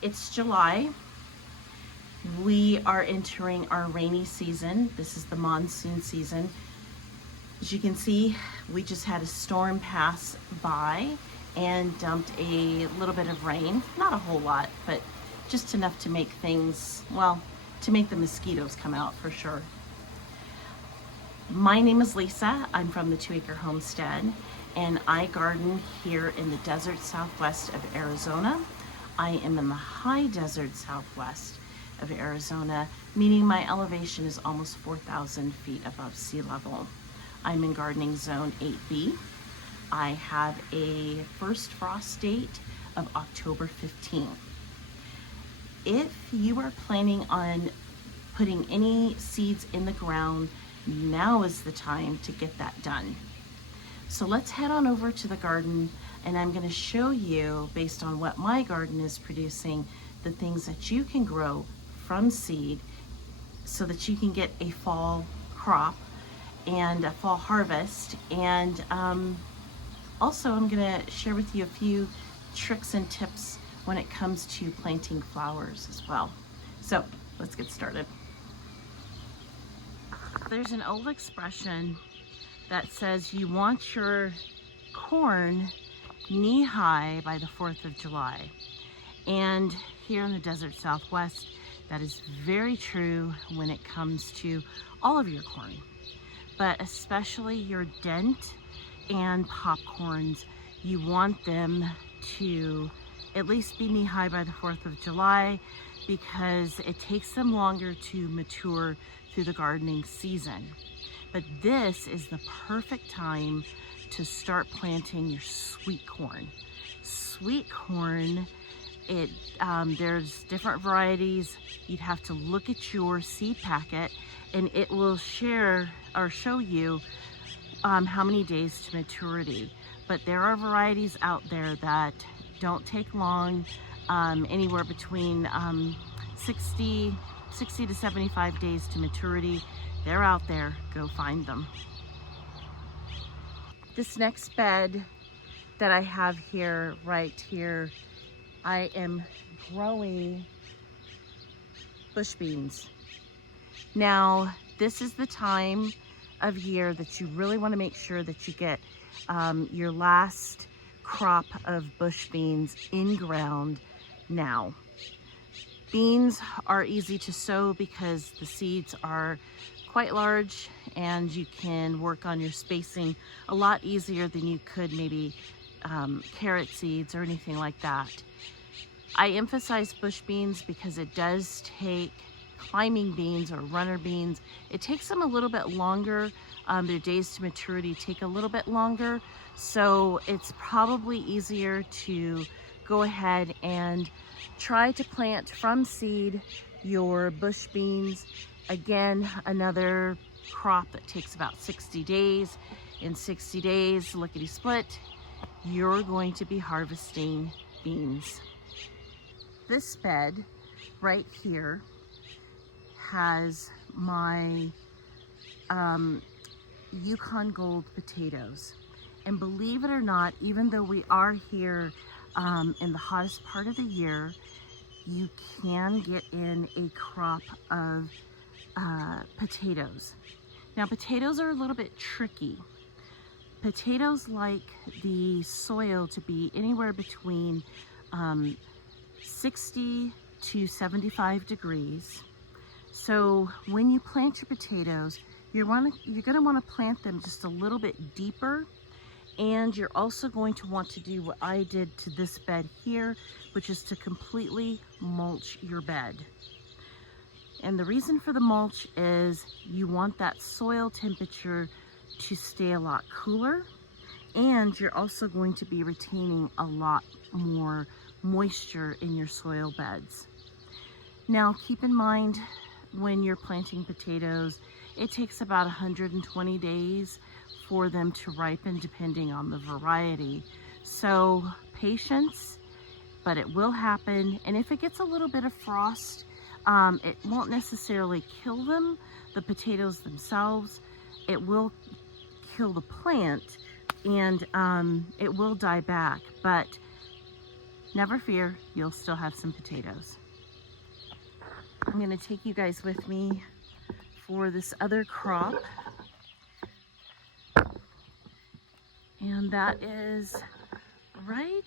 It's July. We are entering our rainy season. This is the monsoon season. As you can see, we just had a storm pass by and dumped a little bit of rain. Not a whole lot, but just enough to make things, well, to make the mosquitoes come out for sure. My name is Lisa. I'm from the 2-Acre Homestead, and I garden here in the desert southwest of Arizona. I am in the high desert southwest of Arizona, meaning my elevation is almost 4,000 feet above sea level. I'm in gardening zone 8B. I have a first frost date of October 15th. If you are planning on putting any seeds in the ground, now is the time to get that done. So let's head on over to the garden, and I'm going to show you, based on what my garden is producing, the things that you can grow from seed so that you can get a fall crop and a fall harvest. And also I'm going to share with you a few tricks and tips when it comes to planting flowers as well. So let's get started. There's an old expression that says you want your corn knee-high by the 4th of July. And here in the desert southwest, that is very true when it comes to all of your corn, but especially your dent and popcorns. You want them to at least be knee-high by the 4th of July because it takes them longer to mature through the gardening season. But this is the perfect time to start planting your sweet corn. Sweet corn, there's different varieties. You'd have to look at your seed packet and it will share or show you how many days to maturity. But there are varieties out there that don't take long, anywhere between 60 to 75 days to maturity. They're out there, go find them. This next bed that I have here, right here, I am growing bush beans. Now, this is the time of year that you really want to make sure that you get your last crop of bush beans in ground now. Beans are easy to sow because the seeds are quite large and you can work on your spacing a lot easier than you could maybe carrot seeds or anything like that. I emphasize bush beans because it does take climbing beans or runner beans. It takes them a little bit longer. Their days to maturity take a little bit longer. So it's probably easier to go ahead and try to plant from seed your bush beans. Again, another crop that takes about 60 days. In 60 days, lickety-split, you're going to be harvesting beans. This bed right here has my Yukon Gold potatoes. And believe it or not, even though we are here in the hottest part of the year, you can get in a crop of potatoes. Now, potatoes are a little bit tricky. Potatoes like the soil to be anywhere between 60 to 75 degrees. So when you plant your potatoes, you're going to want to plant them just a little bit deeper. And you're also going to want to do what I did to this bed here, which is to completely mulch your bed. And the reason for the mulch is you want that soil temperature to stay a lot cooler, and you're also going to be retaining a lot more moisture in your soil beds. Now, keep in mind, when you're planting potatoes, it takes about 120 days for them to ripen depending on the variety. So patience, but it will happen. And if it gets a little bit of frost, it won't necessarily kill them, the potatoes themselves. It will kill the plant and it will die back. But never fear, you'll still have some potatoes. I'm gonna take you guys with me for this other crop. And that is right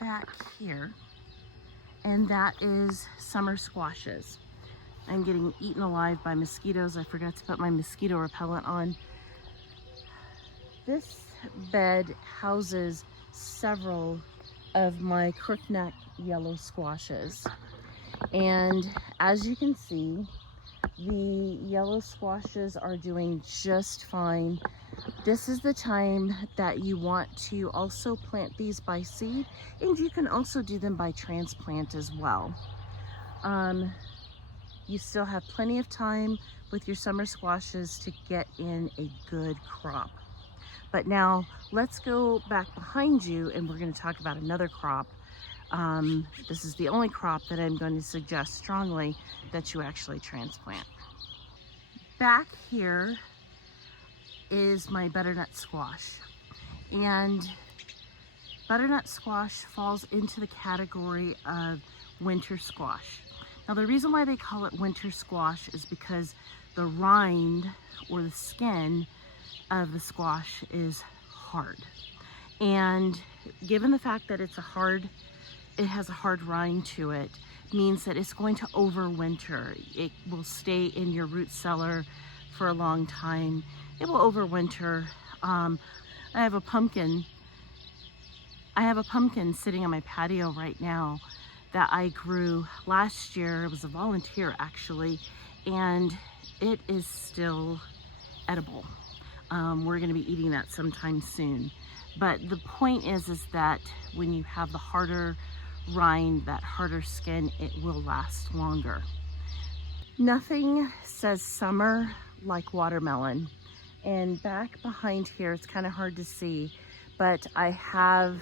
back here. And that is summer squashes. I'm getting eaten alive by mosquitoes. I forgot to put my mosquito repellent on. This bed houses several of my crookneck yellow squashes. And as you can see, the yellow squashes are doing just fine. This is the time that you want to also plant these by seed, and you can also do them by transplant as well. You still have plenty of time with your summer squashes to get in a good crop. But now let's go back behind you and we're going to talk about another crop. This is the only crop that I'm going to suggest strongly that you actually transplant. Back here is my butternut squash, and butternut squash falls into the category of winter squash. Now the reason why they call it winter squash is because the rind or the skin of the squash is hard, and given the fact that it has a hard rind to it, means that it's going to overwinter. It will stay in your root cellar for a long time. It will overwinter. I have a pumpkin sitting on my patio right now that I grew last year. It was a volunteer actually, and it is still edible. We're gonna be eating that sometime soon. But the point is that when you have the harder rind, that harder skin, it will last longer. Nothing says summer like watermelon. And back behind here, it's kind of hard to see, but I have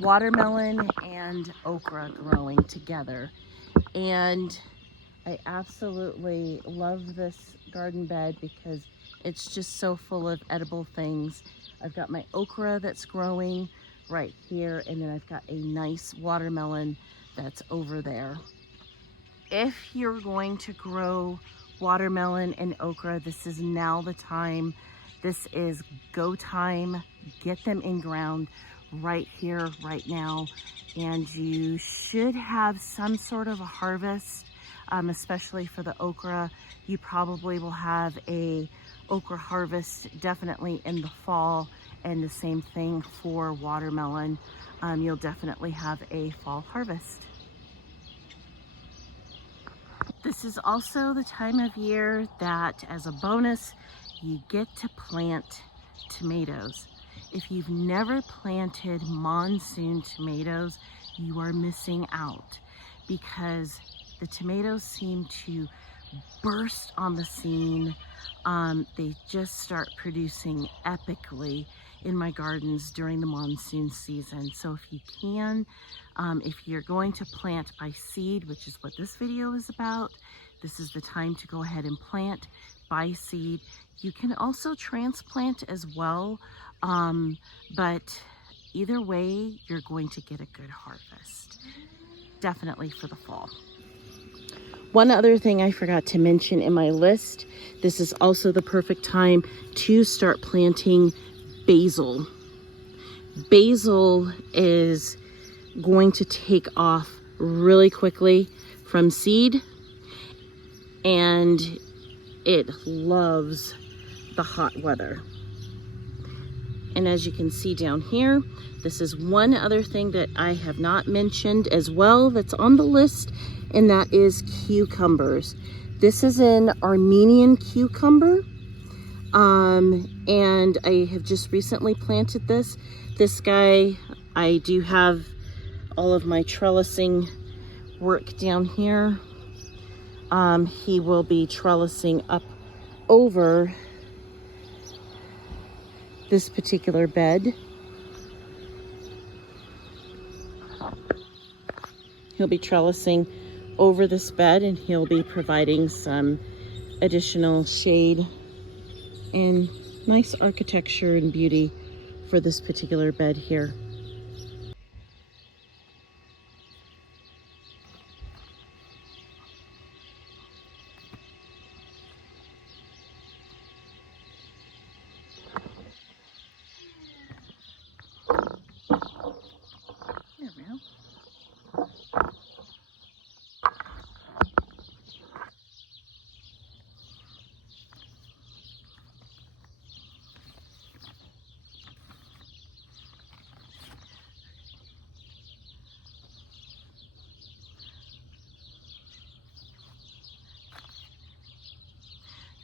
watermelon and okra growing together. And I absolutely love this garden bed because it's just so full of edible things. I've got my okra that's growing right here, and then I've got a nice watermelon that's over there. If you're going to grow watermelon and okra, this is now the time. This is go time. Get them in ground right here, right now, and you should have some sort of a harvest, especially for the okra. You probably will have a okra harvest definitely in the fall, and the same thing for watermelon. You'll definitely have a fall harvest. This is also the time of year that, as a bonus, you get to plant tomatoes. If you've never planted monsoon tomatoes, you are missing out, because the tomatoes seem to burst on the scene. They just start producing epically in my gardens during the monsoon season. So if you can, if you're going to plant by seed, which is what this video is about, this is the time to go ahead and plant by seed. You can also transplant as well, but either way, you're going to get a good harvest, definitely for the fall. One other thing I forgot to mention in my list, this is also the perfect time to start planting basil. Basil is going to take off really quickly from seed, and it loves the hot weather. And as you can see down here, this is one other thing that I have not mentioned as well that's on the list, and that is cucumbers. This is an Armenian cucumber, and I have just recently planted this. This guy, I do have all of my trellising work down here. He will be trellising up over this particular bed. He'll be trellising over this bed, and he'll be providing some additional shade and nice architecture and beauty for this particular bed here.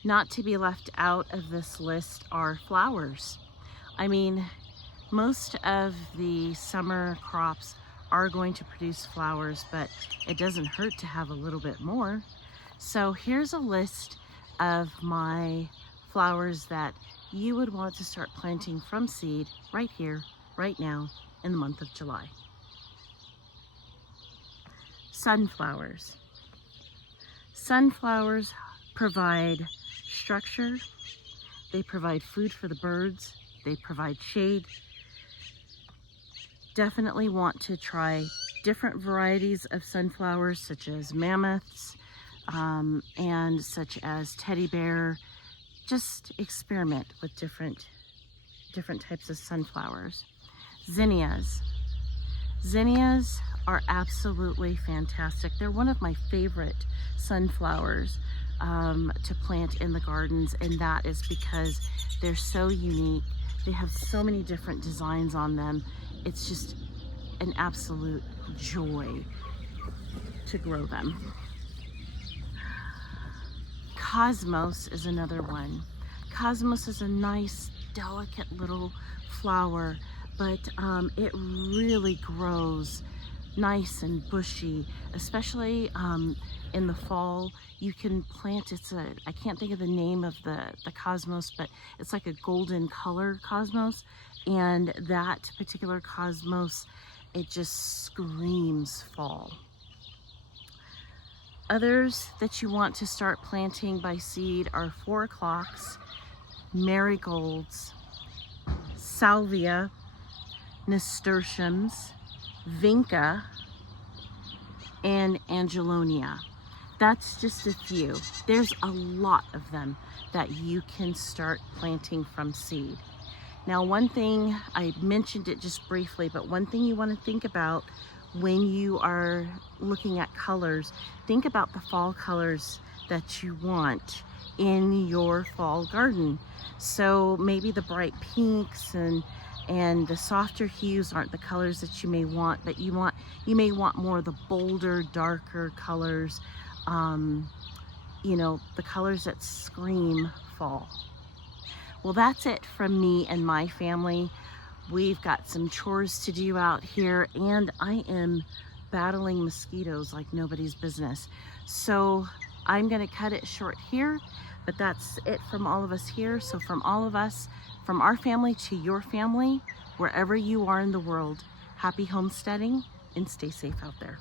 Not to be left out of this list are flowers. I mean, most of the summer crops are going to produce flowers, but it doesn't hurt to have a little bit more. So here's a list of my flowers that you would want to start planting from seed right here, right now, in the month of July. Sunflowers. Sunflowers provide structure, they provide food for the birds, they provide shade. Definitely want to try different varieties of sunflowers, such as mammoths and such as teddy bear. Just experiment with different types of sunflowers. Zinnias. Zinnias are absolutely fantastic. They're one of my favorite sunflowers to plant in the gardens, and that is because they're so unique. They have so many different designs on them. It's just an absolute joy to grow them. Cosmos is another one. Cosmos is a nice, delicate little flower, but it really grows nice and bushy, especially in the fall. You can plant, I can't think of the name of the cosmos, but it's like a golden color cosmos, and that particular cosmos, it just screams fall. Others that you want to start planting by seed are 4 o'clocks, marigolds, salvia, nasturtiums, vinca, and angelonia. That's just a few. There's a lot of them that you can start planting from seed. Now, one thing, I mentioned it just briefly, but one thing you want to think about when you are looking at colors, think about the fall colors that you want in your fall garden. So maybe the bright pinks and the softer hues aren't the colors that you may want, but you may want more of the bolder, darker colors, you know, the colors that scream fall. Well, that's it from me and my family. We've got some chores to do out here, and I am battling mosquitoes like nobody's business. So I'm gonna cut it short here, but that's it from all of us here. So from all of us, from our family to your family, wherever you are in the world, happy homesteading and stay safe out there.